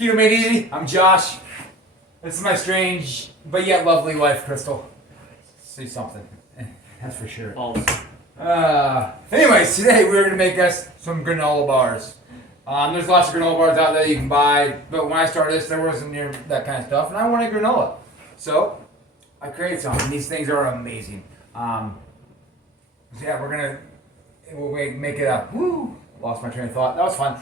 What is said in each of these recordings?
Keto Made Easy. I'm Josh. This is my strange but yet lovely wife, Crystal. Say something. That's for sure. False. Anyways, today we're going to make us some granola bars. There's lots of granola bars out there you can buy, but when I started this, there wasn't near that kind of stuff, and I wanted granola. So, I created some, and these things are amazing. So yeah, we'll make it up. Woo! Lost my train of thought. That was fun.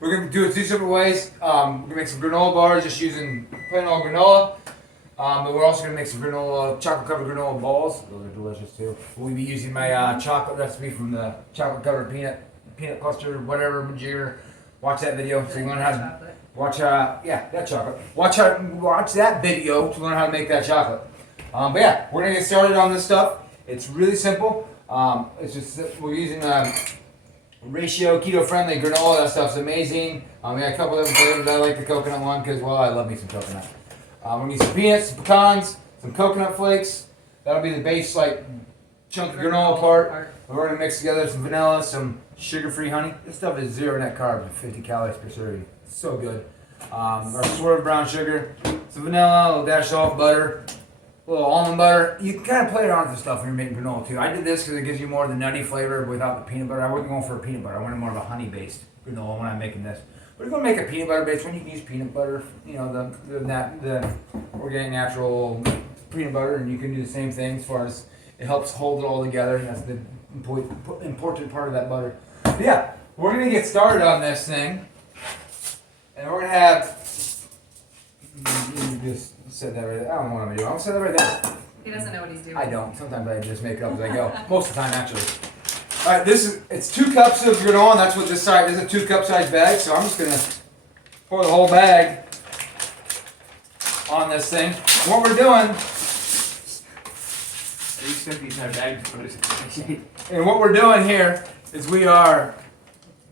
We're gonna do it two separate ways. We're gonna make some granola bars just using plain old granola. But we're also gonna make some chocolate covered granola balls. Those are delicious too. We'll be using my chocolate recipe from the chocolate covered peanut cluster, whatever majigger. Watch that video so you learn how to watch. That chocolate. Watch that video to learn how to make that chocolate. But yeah, we're gonna get started on this stuff. It's really simple. It's just we're using ratio keto friendly granola. That stuff's amazing. We got a couple of different flavors. I like the coconut one because I love me some coconut. We're gonna need some peanuts, some pecans, some coconut flakes. That'll be the base chunk of granola part. We're gonna mix together some vanilla, some sugar-free honey. This stuff is 0 net carbs and 50 calories per serving. It's so good. Our Swerve brown sugar, some vanilla, a little dash of salt, butter, a little almond butter. You can kind of play around with this stuff when you're making granola too. I did this because it gives you more of the nutty flavor without the peanut butter. I wasn't going for a peanut butter. I wanted more of a honey-based granola when I'm making this. But if you're going to make a peanut butter based one, you can use peanut butter, the organic natural peanut butter, and you can do the same thing as far as it helps hold it all together, and that's the important part of that butter. But yeah, we're going to get started on this thing, and we're going to have, you just said that right there. I don't know what I'm going to do. I'm going to set that right there. He doesn't know what he's doing. I don't. Sometimes I just make it up as I go. Most of the time, actually. All right, it's 2 cups of granola, and that's what this is a 2 cup size bag. So I'm just gonna pour the whole bag on this thing. And what we're doing, and what we're doing here is we are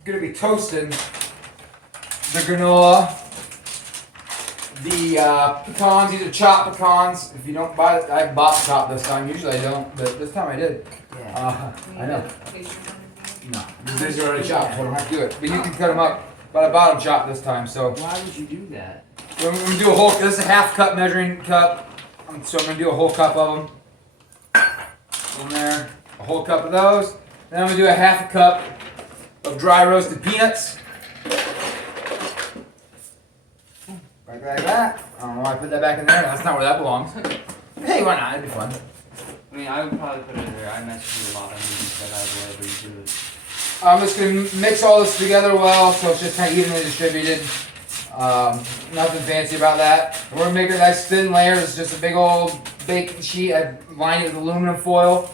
gonna be toasting the granola, the pecans. These are chopped pecans. If you don't buy it, I bought chopped this time. Usually I don't, but this time I did. I know. No, these are already chopped, so I don't have to do it. But you can cut them up. But I bought them chopped this time, so. Why would you do that? We're gonna do a whole. This is a half cup measuring cup, so I'm gonna do a whole cup of them. In there, a whole cup of those. Then I'm gonna do a half a cup of dry roasted peanuts. Like that. I don't know why I put that back in there. That's not where that belongs. Hey, why not? It'd be fun. I mean, I would probably put it in there. I messed you a lot. I mean, that out of whatever you do it. I'm just going to mix all this together well so it's just kind of evenly distributed. Nothing fancy about that. And we're going to make a nice thin layer. It's just a big old baking sheet. I lined it with aluminum foil.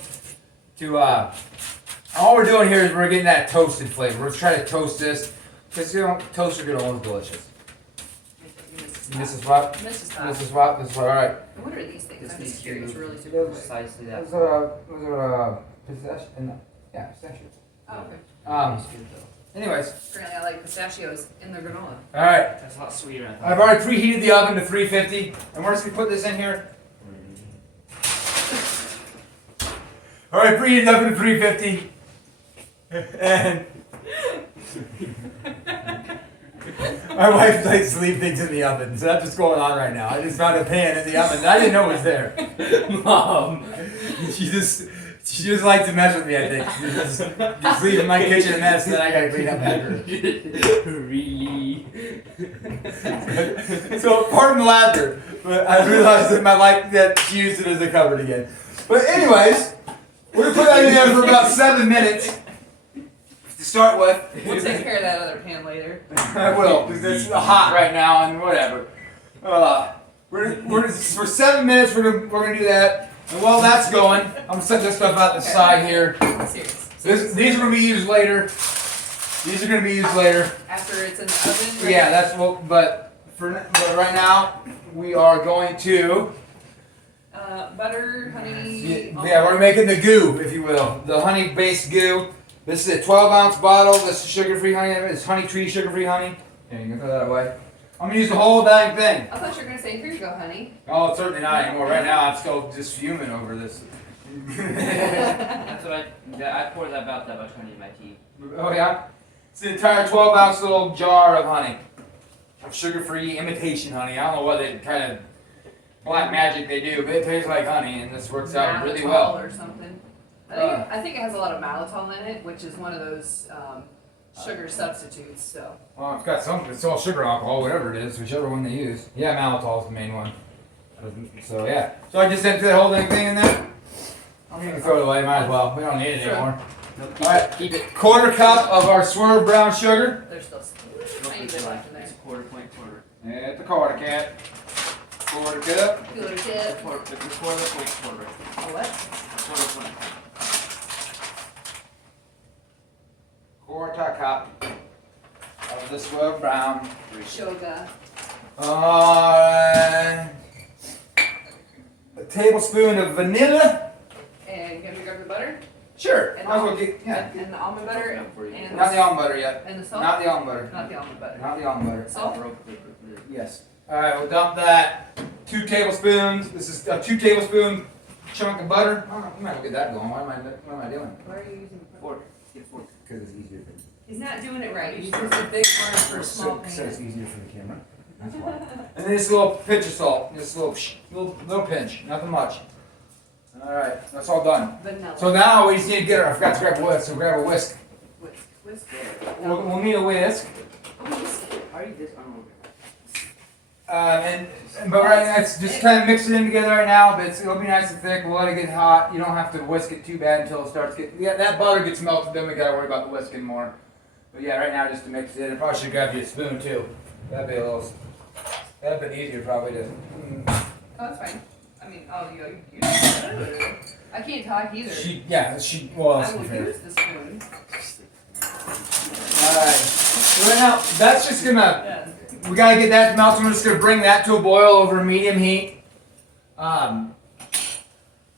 All we're doing here is we're getting that toasted flavor. We're trying to toast this because toast are granola is delicious. Mrs. Swap? Mrs. Swap? This is all right. What are these things? I'm just curious. Really super Super quick. precisely that. Pistachio? Yeah, pistachio. Oh, okay. It's good though. Anyways. Apparently I like pistachios in the granola. All right. That's a lot sweeter. I thought. I've already preheated the oven to 350, and we're just gonna put this in here. All right, preheated the oven to 350, and my wife likes to leave things in the oven, so that's what's going on right now. I just found a pan in the oven that I didn't know was there. Mom, she just likes to mess with me. I think just leaving my kitchen a mess, and then I gotta clean up after. Really? So pardon the laughter, but I realized that my life that she used it as a cupboard again. But anyways, we're gonna put that in there for about 7 minutes to start with. We'll take care of that other pan later. I will, because it's hot right now and whatever. For 7 minutes we're gonna do that. And while that's going, I'm gonna set this stuff out the side here. Serious. These are gonna be used later. These are gonna be used later. After it's in the oven? Right? Yeah, that's what. But right now we are going to. Butter, honey. Yeah, we're making the goo, if you will, the honey-based goo. This is a 12-ounce bottle. This is sugar-free honey. It's honey tree sugar-free honey. Yeah, you can throw that away. I'm gonna use the whole dang thing. I thought you were gonna say, here you go, honey. Oh, certainly not anymore. Right now, I'm still just fuming over this. That's what I poured about that much honey in my tea. Oh yeah? It's the entire 12-ounce little jar of honey. sugar-free imitation honey. I don't know what they kind of black magic they do, but it tastes like honey, and this works out really Maltol well. or something. I think it has a lot of maltol in it, which is one of those sugar substitutes. So. Well, it's got something. It's all sugar alcohol, whatever it is, whichever one they use. Yeah, maltol is the main one. So yeah. So I just emptied the whole thing in there. You can throw it away. Might as well. We don't need it anymore. Nope, All right. keep it. Quarter cup of our Swerve brown sugar. There's still Nope, tiny it's bit fine. left in there. It's quarter. At the quarter cap. Quarter cup. Cooler tip. Quarter. A what? Quarter cup of the Swerve brown. Sugar. A tablespoon of vanilla. And can we grab the butter? Sure. And Might as well get, And the almond butter and Not the almond butter yet. and the salt. Not the almond butter. Not the almond butter. Not the almond butter. Salt. Yes. Alright, we'll dump that. 2 tablespoons. This is a 2 tablespoon chunk of butter. Oh, we might as well get that going. What am I doing? Why are you using Fork. Get fork. Because it's easier for He's not doing it right. He's using a big one for a small so it's pan. easier for the camera. That's why. And then this little pinch of salt. Just a little pinch. Nothing much. Alright, that's all done. Vanilla. So now we just need to get I forgot to grab a whisk, so grab a whisk. Whisk. We'll need a whisk. Already this on But right now, it's just kind of mix it in together right now, but it'll be nice and thick. We'll let it get hot. You don't have to whisk it too bad until it starts getting, that butter gets melted, then we gotta worry about the whisking more. But yeah, right now just to mix it in. I probably should grab you a spoon too. That'd been easier probably to. Oh, that's fine. I mean, you I can't talk either. Well, I that's will fair. use the spoon. Alright. So right now, that's just gonna, Yeah. we gotta get that melted. We're just gonna bring that to a boil over medium heat. And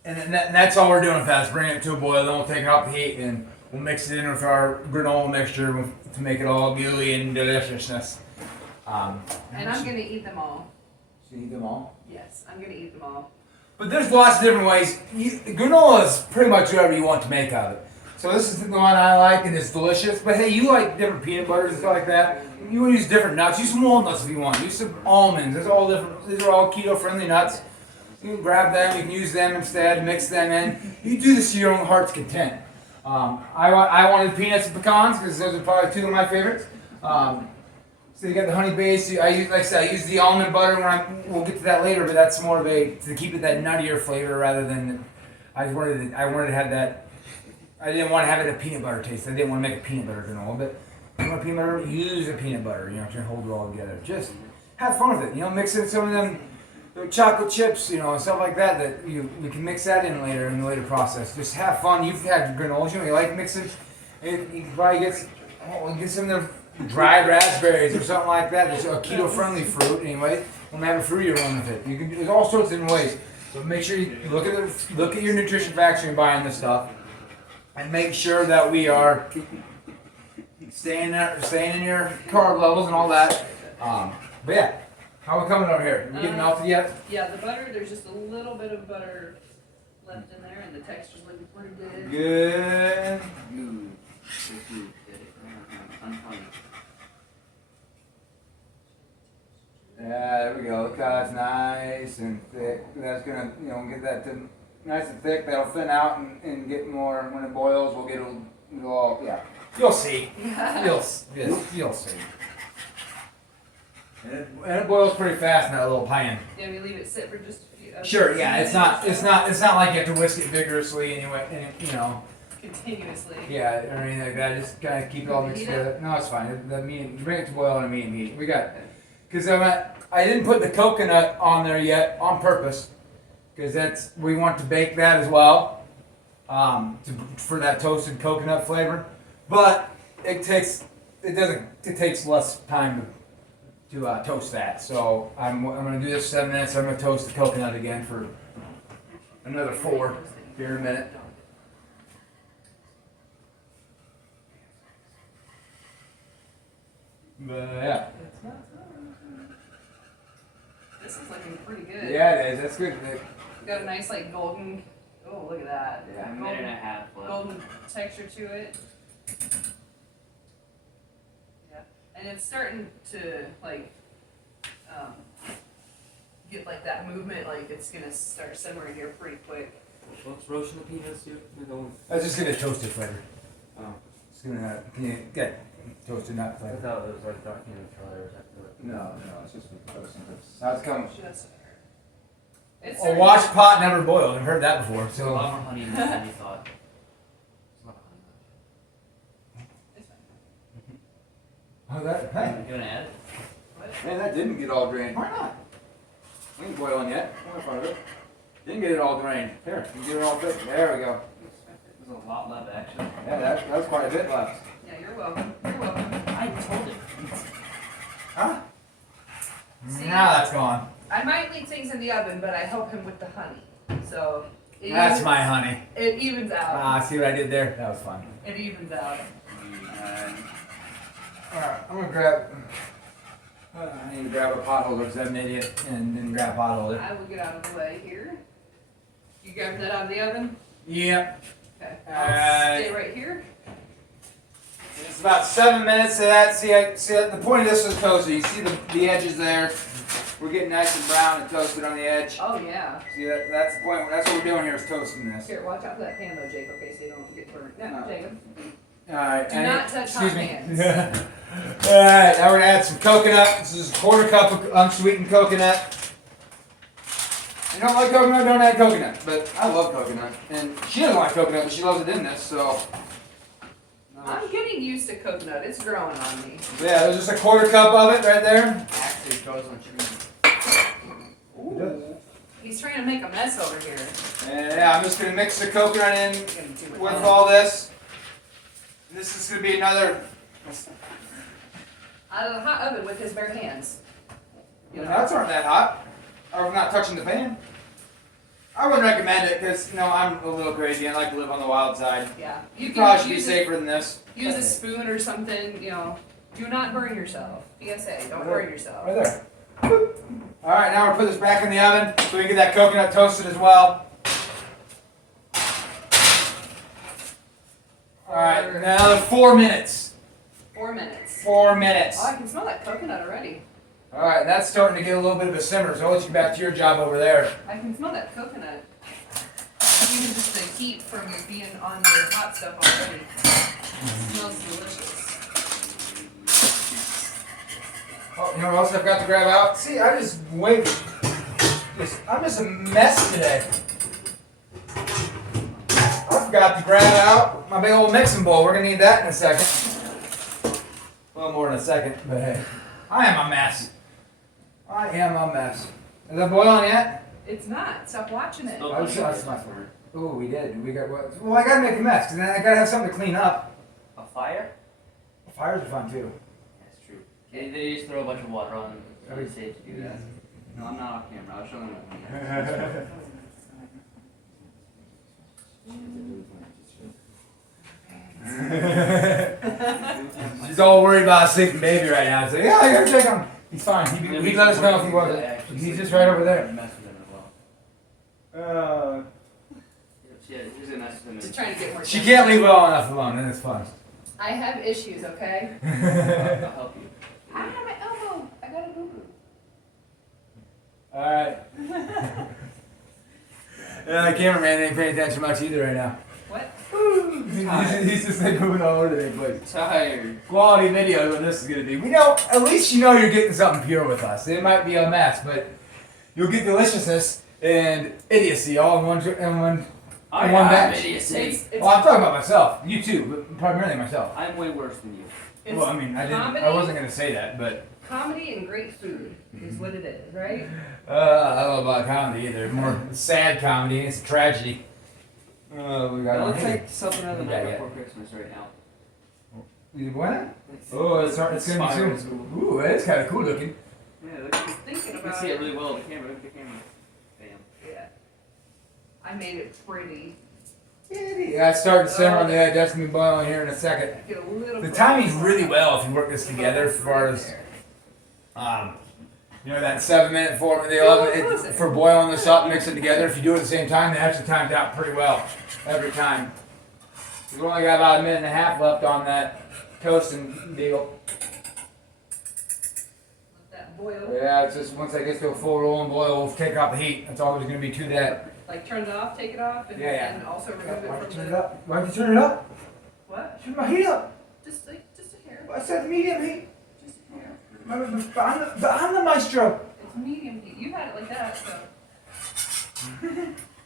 that's all we're doing with that is bringing it to a boil. Then we'll take it off the heat and we'll mix it in with our granola mixture to make it all gooey and deliciousness. And I'm gonna eat them all. So you eat them all? Yes, I'm gonna eat them all. But there's lots of different ways. Granola is pretty much whatever you want to make of it. So this is the one I like and it's delicious. But hey, you like different peanut butters and stuff like that. You want to use different nuts. Use some walnuts if you want. Use some almonds. These are all keto friendly nuts. You can grab them. You can use them instead. Mix them in. You do this to your own heart's content. I wanted peanuts and pecans because those are probably 2 of my favorites. So you got the honey base. I use the almond butter we'll get to that later, but that's more of to keep it that nuttier flavor rather than I wanted to have that. I didn't want to have it a peanut butter taste. I didn't want to make a peanut butter granola, but if you want peanut butter, use a peanut butter. To hold it all together. Just have fun with it. Mix in some of them chocolate chips, and stuff like that. That you can mix that in later in the later process. Just have fun. You've had granola. You like mixing. You can probably get some of the dried raspberries or something like that. It's a keto-friendly fruit anyway. When have a fruity one with it. There's all sorts of different ways. So make sure you look at your nutrition facts when you're buying this stuff, and make sure that we are staying in your carb levels and all that. But yeah, how are we coming over here? We getting melted yet? Yeah, the butter. There's just a little bit of butter left in there, and the texture's looking pretty good. Good. Yeah, there we go. Look how that's nice and thick. That's gonna, get that to nice and thick. That'll thin out and get more. When it boils, we'll get it'll all. Yeah, you'll see. You'll see. And it boils pretty fast in that little pan. Yeah, we leave it sit for just a few. Sure. Yeah, it's not like you have to whisk it vigorously anyway. And Continuously. Yeah, or anything like that. Just kind of keep it all mixed together. No, it's fine. You bring it to boil in a medium heat. We got. Because I didn't put the coconut on there yet on purpose, because we want to bake that as well, for that toasted coconut flavor. But it takes less time to toast that. So I'm gonna do this 7 minutes. I'm gonna toast the coconut again for another 4 here in a minute. But yeah. This is looking pretty good. Yeah, it is. That's good. Got a nice golden. Oh, look at that. Yeah, a minute and a half left. Golden texture to it. Yeah, and it's starting to get like that movement, like it's gonna start simmering here pretty quick. What's roasting the peanuts do? I was just gonna toast it flavor. Oh. Just gonna get toasted nut I flavor. thought it was like dark peanut butter or something. No, it's just toasting. How's it coming? Just it's A washed pot never boiled. I've heard that before. A So lot more honey in this than you thought. There's a lot of honey. It's fine. how's that? Hey, You wanna add? What? man, that didn't get all drained. Why not? We ain't boiling yet. I'm in front of it. Didn't get it all drained. Here, you get it all fixed. There we go. There's a lot left actually. Yeah, that was quite a bit left. Yeah, you're welcome. You're welcome. I told him. Huh? See? Now that's gone. I might leave things in the oven, but I help him with the honey. So it That's evens, my honey. it evens out. Ah, see what I did there? That was fun. It evens out. Alright, I'm gonna grab. I need to grab a pot holder because I'm an idiot and didn't grab a pot holder. I will get out of the way here. You grab that out of the oven? Yep. Okay. I'll stay right here. It's about 7 minutes of that. See, the point of this was toasted. You see the edges there? We're getting nice and brown and toasted on the edge. Oh yeah. See, that's the point. That's what we're doing here is toasting this. Here, watch out for that pan though, Jake, okay, so you don't get burned. No, Jacob. Alright. Do not touch hot pans. Alright, now we're gonna add some coconut. This is a quarter cup of unsweetened coconut. You don't like coconut, don't add coconut. But I love coconut. And she doesn't like coconut, but she loves it in this, so. I'm getting used to coconut. It's growing on me. Yeah, there's just a quarter cup of it right there. Actually grows on trees. Ooh. He's trying to make a mess over here. And yeah, I'm just gonna mix the coconut in Getting too much. with all this. And this is gonna be another. Out of the hot oven with his bare hands. The nuts aren't that hot. Or we're not touching the pan. I wouldn't recommend it because, I'm a little crazy. I like to live on the wild side. Yeah. You probably should be safer than this. Use a spoon or something, Do not burn yourself. PSA, don't burn yourself. Right there. Alright, now we're put this back in the oven so we can get that coconut toasted as well. Alright, another 4 minutes. 4 minutes. 4 minutes. Oh, I can smell that coconut already. Alright, that's starting to get a little bit of a simmer, so I'll let you back to your job over there. I can smell that coconut. Even just the heat from being on the hot stuff already. It smells delicious. Oh, you know what else I've got to grab out? See, I'm just a mess today. I forgot to grab out my big old mixing bowl. We're gonna need that in a second. A little more in a second, but hey, I am a mess. I am a mess. Is that boiling yet? It's not. Stop watching it. Still That's my fault. Oh, we did. We got what? Well, I gotta make a mess, because then I gotta have something to clean up. A fire? Fires are fun too. That's true. They just throw a bunch of water on them. It's really safe to do that. No, I'm not off camera. I'll show them what She's all worried about a sleeping baby right now. She's like, yeah, I gotta check him. He's fine. He'd let us know if he wasn't. He's just right over there. Mess with them as well. She's a mess with them. Just trying to get more. She can't leave well enough alone, and it's fun. I have issues, okay? I'll help you. I have my elbow. I got a boo-boo. Alright. Yeah, the cameraman ain't paying attention much either right now. What? He's just like moving all over the place. Tired. Quality video is what this is gonna be. We know, at least you know you're getting something pure with us. It might be a mess, but you'll get deliciousness and idiocy all in one batch. It's Well, I'm talking about myself. You too, but primarily myself. I'm way worse than you. it's Well, I mean, I wasn't gonna say that, but comedy and great food is what it is, right? I don't know about comedy either. More sad comedy. It's a tragedy. We That got looks like something out of the Yeah, night yeah. before Christmas right now. What? Oh, it's gonna be soon. Ooh, that's kind of cool looking. Yeah, look, Thinking you can about see it really well on the camera. Look at the camera. Bam. Yeah. I made it pretty. Yeah, it's starting to simmer on the edge. That's gonna be boiling here in a second. Get a little. The timing's really well if you work this together as far as that 7 minute form of the 11 for boiling this up, mix it together. If you do it at the same time, it actually timed out pretty well every time. We've only got about a minute and a half left on that toasting deal. Let that boil. Yeah, it's just once I get to a full rolling boil, we'll take off the heat. That's all there's gonna be to that. Like turn it off, take it off, and, Yeah. and also remove Why it don't you from turn it the. up? Why don't you turn it up? What? Turn my heat up. Just a hair. I said medium heat. Just a hair. I'm the maestro. It's medium heat. You had it like that, so.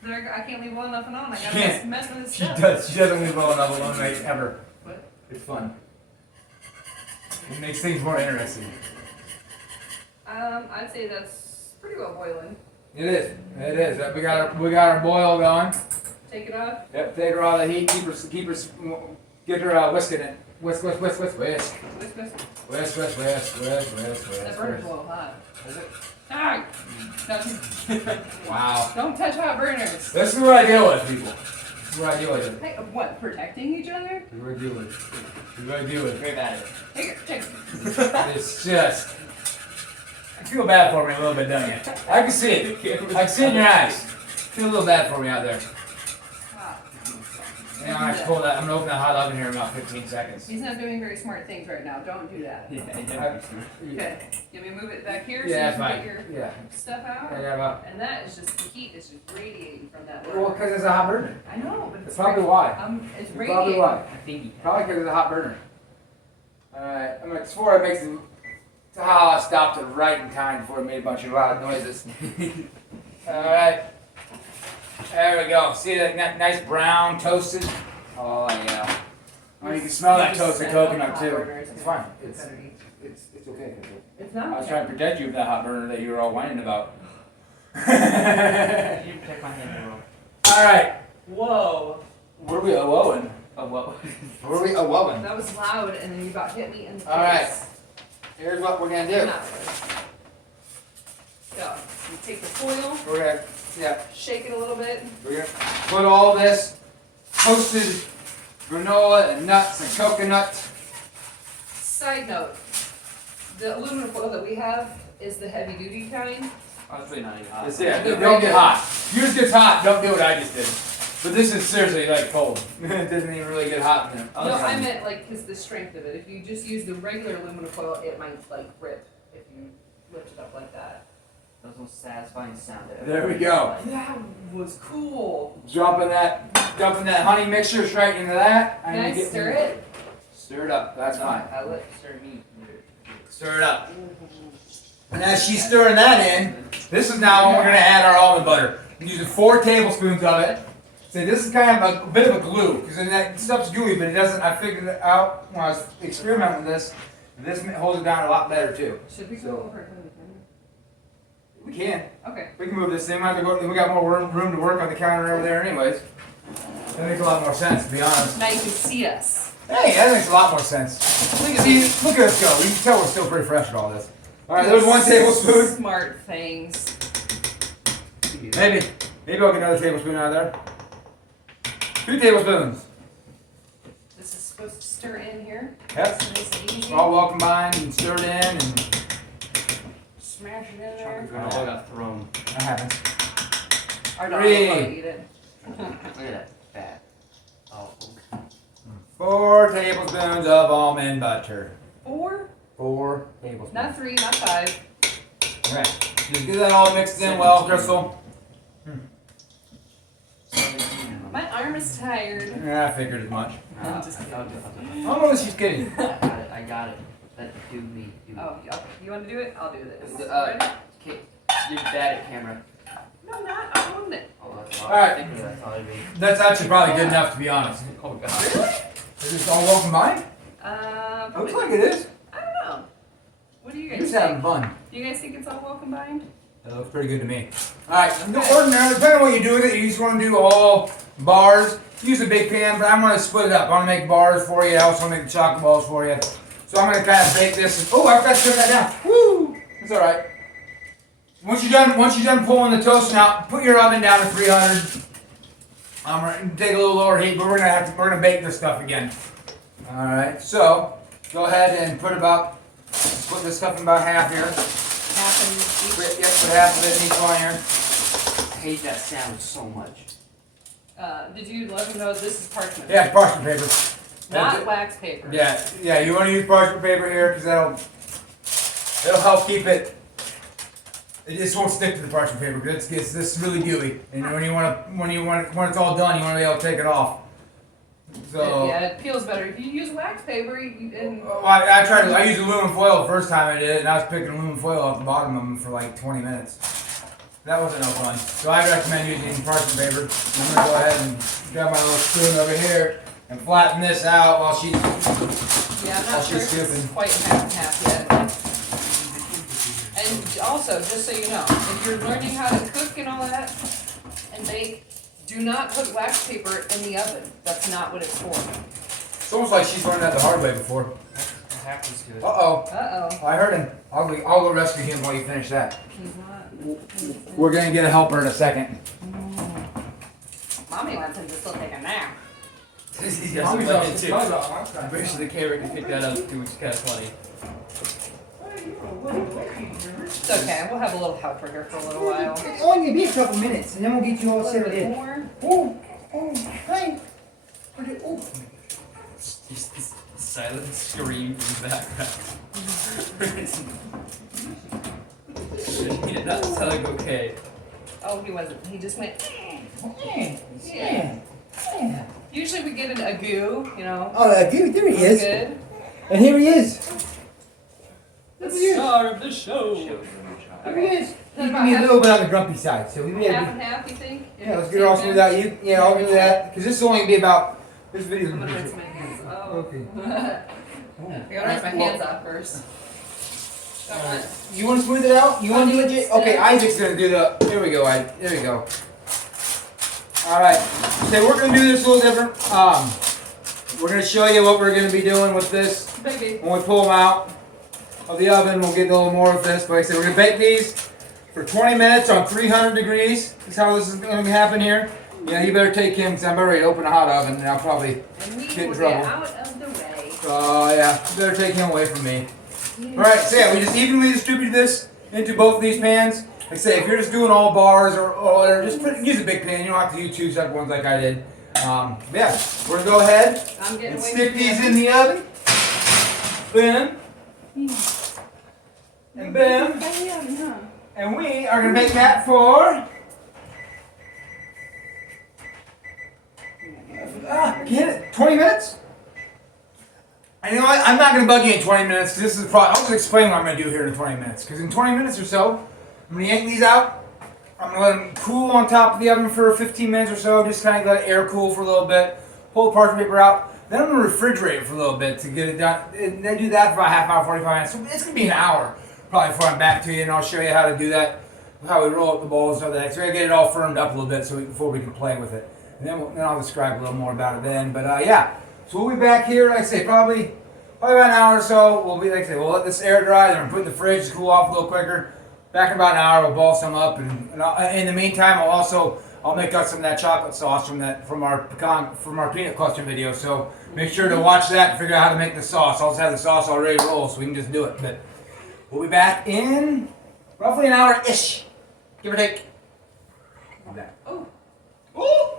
I can't leave well enough alone. I gotta mess with this She stuff. does. She doesn't leave well enough alone, mate, ever. What? It's fun. It makes things more interesting. I'd say that's pretty well boiling. It is. It is. We got our boil going. Take it off. Yep. Take her out of the heat. Get her whisking it. Whisk. Whisk, whisk. Whisk. That burner's a little hot. Is it? Ah! Don't, Wow. don't touch hot burners. This is what I deal with, people. This is what I deal with. Hey, what? Protecting each other? This is what I deal with. This is what I deal with. Great at it. Take it. It's just. You feel bad for me a little bit, don't you? I can see it. I can see it in your eyes. Feel a little bad for me out there. Ah. Yeah, I'm gonna pull that. I'm gonna open that hot oven here in about 15 seconds. He's not doing very smart things right now. Don't do that. Yeah, Okay. Give me move it back here Yeah, so that's you can fine. get your Yeah. stuff out. Yeah, And that is just, the heat is just radiating from that well, burner. because it's a hot burner. I know, but That's probably why. it's That's radiating. probably why. I think he Probably because it's a hot burner. Alright, I'm gonna before it makes it. So how I stopped it right in time before it made a bunch of loud noises. Alright. There we go. See that nice brown toasted? Oh yeah. Oh, you can smell that toasted coconut too. It's fine. It's okay. It's I not. was trying to protect you from that hot burner that you were all whining about. You protect my hand real. Alright. Whoa. What are we a-woeing? Oh, what? What are we a-woeing? That was loud, and then you about hit me in the face. All right. Here's what we're gonna do. Not really. So, you take the foil, We're gonna, yeah, shake it a little bit. we're gonna put all this toasted granola and nuts and coconut. Side note, the aluminum foil that we have is the heavy duty kind. Honestly, not even hot. It's, yeah, don't get hot. If yours gets hot, don't do what I just did. But this is seriously like cold. It doesn't even really get hot. No, I meant like because the strength of it. If you just use the regular aluminum foil, it might like rip if you lift it up like that. That was the most satisfying sound ever. There we go. That was cool. Dumping that honey mixture straight into that. Can I stir it? Stir it up. That's fine. I let stir me. Stir it up. And as she's stirring that in, this is now when we're going to add our almond butter. I'm using 4 tablespoons of it. So this is kind of a bit of a glue, because that stuff's gooey, but it doesn't, I figured it out when I was experimenting with this. This holds it down a lot better too. Should we go over it? We can. Okay. We can move this thing. We got more room to work on the counter over there anyways. That makes a lot more sense, to be honest. Now you can see us. Hey, that makes a lot more sense. Look at us go. We can tell we're still pretty fresh at all this. Alright, there's 1 tablespoon. Smart things. Maybe I'll get another tablespoon out of there. 2 tablespoons. This is supposed to stir in here. Yep. Nice and easy. All well combined and stirred in, and Smash it in Chunk of there. granola got thrown. that happens. Our dog will 3. probably eat it. Look at that fat. Oh, 4 tablespoons of almond butter. 4? 4 tablespoons. Not 3, not 5. Alright, just get that all mixed in well, Crystal. My arm is tired. Yeah, I figured as much. I'm just kidding. I'll do it. I don't know if she's kidding. I got it. That do me. Do me. Oh, okay. You want to do it? I'll do this. Okay, you're bad at camera. No, I'm not. I'll own it. Oh, that's all. Alright. I think that's all it'd be. That's actually probably good enough, to be honest. Oh god. Really? Is this all well combined? Probably. Looks like it is. I don't know. What do you You're guys just having think? fun. Do you guys think it's all well combined? That looks pretty good to me. Alright, ordinary, depending on what you do with it, you just want to do all bars. Use a big pan, but I'm going to split it up. I'm going to make bars for you. I also make the chocolate balls for you. So I'm going to kind of bake this. Oh, I forgot to turn that down. Woo! It's alright. Once you're done pulling the toasting out, put your oven down to 300. I'm going to take a little lower heat, but we're going to bake this stuff again. Alright, so go ahead and split this stuff in about half here. Half in each. Yep, put half of it in each one here. I hate that sandwich so much. Did you let them know this is parchment? Yeah, parchment paper. Not wax paper. Yeah, you want to use parchment paper here because it'll help keep it It just won't stick to the parchment paper because it's this really gooey. And when it's all done, you want to be able to take it off. So Yeah, it peels better if you use wax paper. I used aluminum foil the first time I did it, and I was picking aluminum foil off the bottom of them for like 20 minutes. That wasn't no fun. So I recommend using parchment paper. I'm gonna go ahead and grab my little spoon over here and flatten this out while she's I'm not sure if it's quite half and half yet. And also, just so you know, if you're learning how to cook and all that and bake, do not put wax paper in the oven. That's not what it's for. It's almost like she's learned that the hard way before. Half is good. Uh-oh. I heard him. I'll go rescue him while you finish that. He's not. We're gonna get a helper in a second. Mommy wants him to still take a nap. He's got some got some bucket, bucket, too. I wish the camera could pick that up too, which is kind of funny. It's okay. We'll have a little helper here for a little while. It's only gonna be a couple minutes, and then we'll get you all A little settled bit in. more. Hey. Oh. Just this silent scream in the background. He did not sound okay. Oh, he wasn't. He just went. Yeah. Usually we get a goo, you know. Oh, dude, there he is. Good. And here he is. The star of the show. There he is. He's gonna be a little bit on the grumpy side, so we may Half have and half, you think? yeah, let's get it all smoothed out. Yeah, I'll do that because this will only be about this video. I'm gonna rinse my hands. Oh. Okay. I gotta rinse my hands off first. Don't want. You want to smooth it out? You want to do it? Jay? Okay, Isaac's gonna do the. There we go. There we go. All right. So we're gonna do this a little different. We're gonna show you what we're gonna be doing with this Baby. when we pull them out of the oven. We'll get a little more of this. But like I said, we're gonna bake these for 20 minutes on 300 degrees. That's how this is gonna happen here. Yeah, you better take him because I'm about ready to open a hot oven and I'll probably And we get in will trouble. get out of the way. Oh yeah, you better take him away from me. Alright, so yeah, we just evenly distribute this into both of these pans. Like I say, if you're just doing all bars or whatever, just use a big pan. You don't have to use two separate ones like I did. Yeah, we're gonna go ahead I'm getting and away stick from these you. in the oven. Boom. And boom. And we are gonna make that for get it, 20 minutes? And you know what? I'm not going to bug you in 20 minutes because this is probably, I'll just explain what I'm going to do here in 20 minutes. Because in 20 minutes or so, I'm going to yank these out. I'm going to let them cool on top of the oven for 15 minutes or so. Just kind of let it air cool for a little bit. Pull the parchment paper out. Then I'm going to refrigerate it for a little bit to get it done. And then do that for about a half hour, 45 minutes. So it's going to be an hour probably before I'm back to you. And I'll show you how to do that. How we roll up the balls and everything. So we're going to get it all firmed up a little bit before we can play with it. And then I'll describe a little more about it then. But yeah. So we'll be back here, like I say, probably about an hour or so. We'll be like I say, we'll let this air dry, then we'll put it in the fridge to cool off a little quicker. Back in about an hour, we'll ball some up, and in the meantime, I'll make up some of that chocolate sauce from our peanut cluster video. So make sure to watch that and figure out how to make the sauce. I'll just have the sauce already rolled, so we can just do it. But we'll be back in roughly an hour-ish, give or take. Oh. Ooh.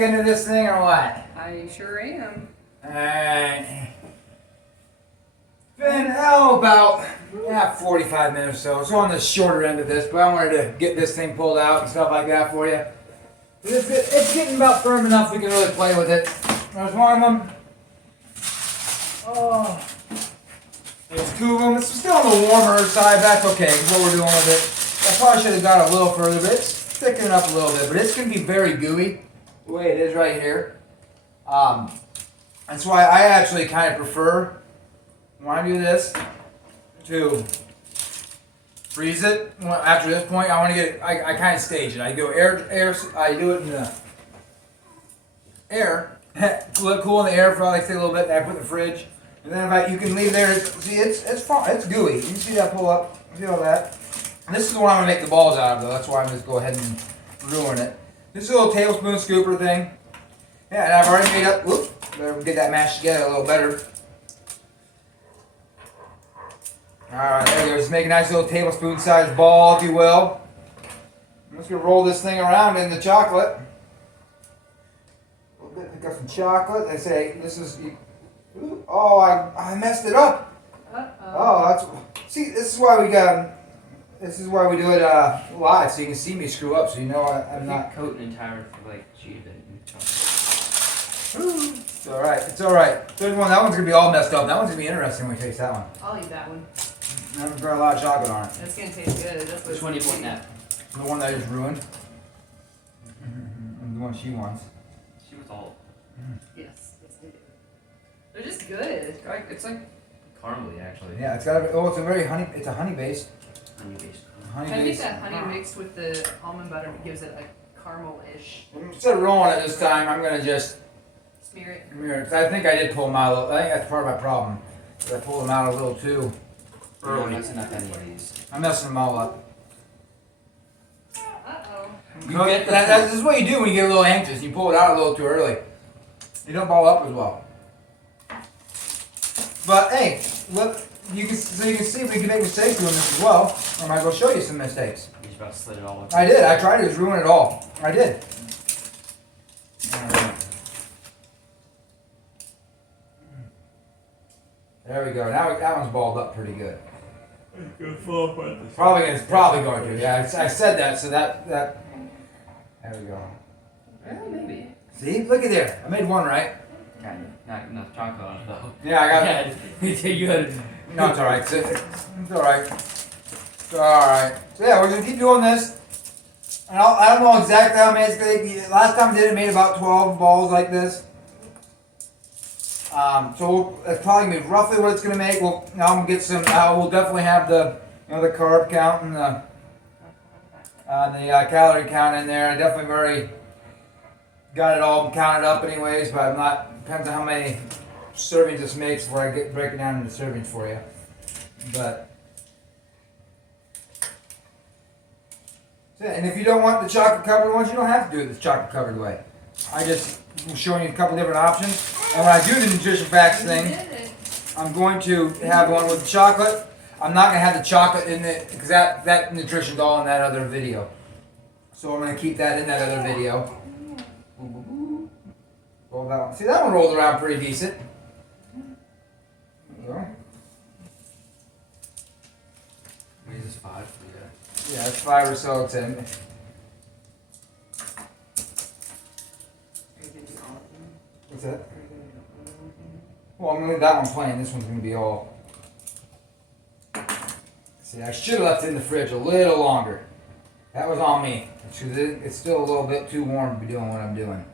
Into this thing or what? I sure am. Alright. Been about 45 minutes or so. So on the shorter end of this, but I wanted to get this thing pulled out and stuff like that for you. It's getting about firm enough we can really play with it. There's one of them. Oh. There's two of them. It's still on the warmer side. That's okay. What we're doing with it. I probably should have got a little further, but it's thickening up a little bit. But it's going to be very gooey the way it is right here. That's why I actually kind of prefer, when I do this, to freeze it. After this point, I want to get it, I kind of stage it. I go air, I do it in the air, cool in the air for like say a little bit, and I put it in the fridge. And then you can leave there, see it's gooey. You can see that pull up, see all that. And this is what I'm going to make the balls out of though, that's why I'm just go ahead and ruin it. This is a little tablespoon scooper thing. Yeah, and I've already made up, whoop, better get that mashed together a little better. Alright, there we go. Just make a nice little tablespoon sized ball, if you will. I'm just going to roll this thing around in the chocolate. A little bit, pick up some chocolate. They say, this is, ooh, oh, I messed it up. Oh, that's, see, this is why we do it live, so you can see me screw up, so you know I'm not. Coat an entire, like, sheet of it in chocolate. It's alright, it's alright. Third one, that one's going to be all messed up. That one's going to be interesting when we taste that one. I'll eat that one. I'm got a lot of chocolate on it. That's gonna taste good. That's Which one do you want now? The one that I just ruined. And the one she wants. She was all. Yes, they do. They're just good. It's like caramely, actually. Yeah, it's got it's a very honey, it's a honey based. Honey based. I think that honey mixed with the almond butter gives it a caramel-ish. Instead of rolling it this time, I'm gonna just smear it. smear it. 'Cause I think I did pull them out a little. I think that's part of my problem. I pulled them out a little too early. Messing up any of these. I'm messing them all up. Uh-oh. This is what you do when you get a little anxious. You pull it out a little too early. You don't ball up as well. But hey, look, you can see we can make mistakes doing this as well. I might go show you some mistakes. You just about slid it all up. I did. I tried to just ruin it all. I did. There we go. Now that one's balled up pretty good. It's gonna fall apart. Probably going to. Yeah, I said that. So that. There we go. Well, maybe. See, look at there. I made one right. Kind of. Not enough chocolate on it though. Yeah, I got it. You had it. No, it's all right. It's all right. It's all right. So yeah, we're gonna keep doing this. And I don't know exactly how many it's gonna take. Last time I did it, made about 12 balls like this. So that's probably gonna be roughly what it's gonna make. Now I'm gonna get some. We'll definitely have the the carb count and the calorie count in there. I definitely already got it all counted up, anyways. But I'm not. Depends on how many servings this makes before I break it down into servings for you. But and if you don't want the chocolate covered ones, you don't have to do it the chocolate covered way. I just am showing you a couple different options. And when I do the nutrition facts thing, I'm going to have one with the chocolate. I'm not going to have the chocolate in it because that nutrition's all in that other video. So I'm going to keep that in that other video. Roll that one. See, that one rolled around pretty decent. There you go. Maybe it's 5. Yeah, it's 5 or so. It's in. What's that? Well, I'm going to leave that one plain. This one's going to be all. See, I should have left it in the fridge a little longer. That was on me. It's still a little bit too warm to be doing what I'm doing.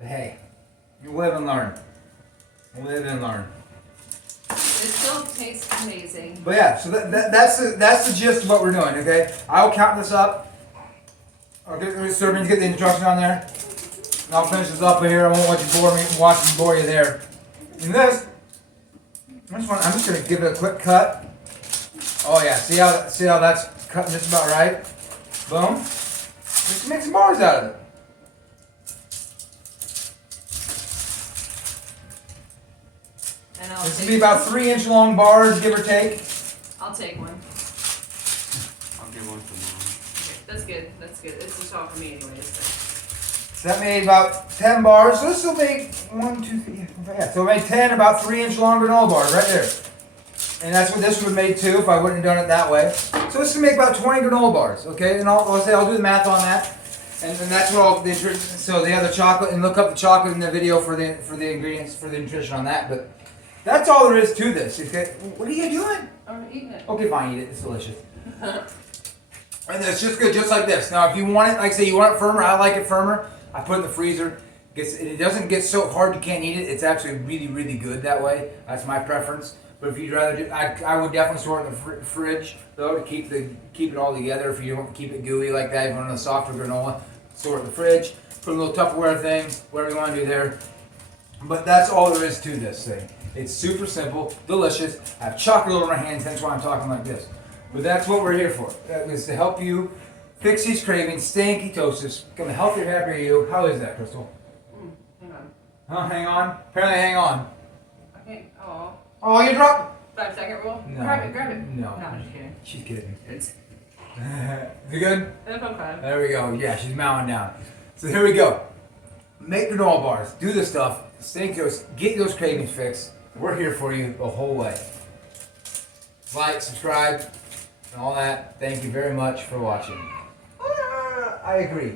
But hey, you live and learn. Live and learn. It still tastes amazing. But yeah, so that's the gist of what we're doing, okay? I'll count this up. I'll get the servings, get the instructions on there. And I'll finish this up here. I won't watch you bore you there. And this, I'm just gonna give it a quick cut. Oh yeah, see how that's cutting just about right? Boom. Just make some bars out of it. And This will be about 3-inch long bars, give or take. I'll take one. I'll get one for Okay, that's good. That's good. It's just all for me anyways. So that made about 10 bars. So this will make 1, 2, 3, yeah. So it made 10 about 3-inch long granola bars right there. And that's what this would have made too if I wouldn't have done it that way. So this can make about 20 granola bars, okay? And I'll do the math on that. And then that's what all the so the other chocolate, and look up the chocolate in the video for the ingredients, for the nutrition on that. But that's all there is to this. Okay? What are you doing? I'm eating it. Okay, fine, eat it. It's delicious. And it's just good, just like this. Now, if you want it, like I say, you want it firmer. I like it firmer. I put it in the freezer. It doesn't get so hard you can't eat it. It's actually really, really good that way. That's my preference. But if you'd rather do, I would definitely store it in the fridge though to keep it all together. If you don't keep it gooey like that, if you want a softer granola, store it in the fridge. Put a little Tupperware thing, whatever you want to do there. But that's all there is to this thing. It's super simple, delicious. I have chocolate all over my hands, that's why I'm talking like this. But that's what we're here for. That is to help you fix these cravings, stay in ketosis, become a healthier, happier you. How is that, Crystal? Hang on. Huh? Hang on? Apparently, hang on. Okay. Oh. Oh, you dropped. 5-second rule? No. Grab it. No. No, I'm just kidding. She's kidding. It's Is it good? That's okay. There we go. Yeah, she's mowing down. So here we go. Make granola bars. Do this stuff. Stay close. Get those cravings fixed. We're here for you the whole way. Like, subscribe, and all that. Thank you very much for watching. I agree.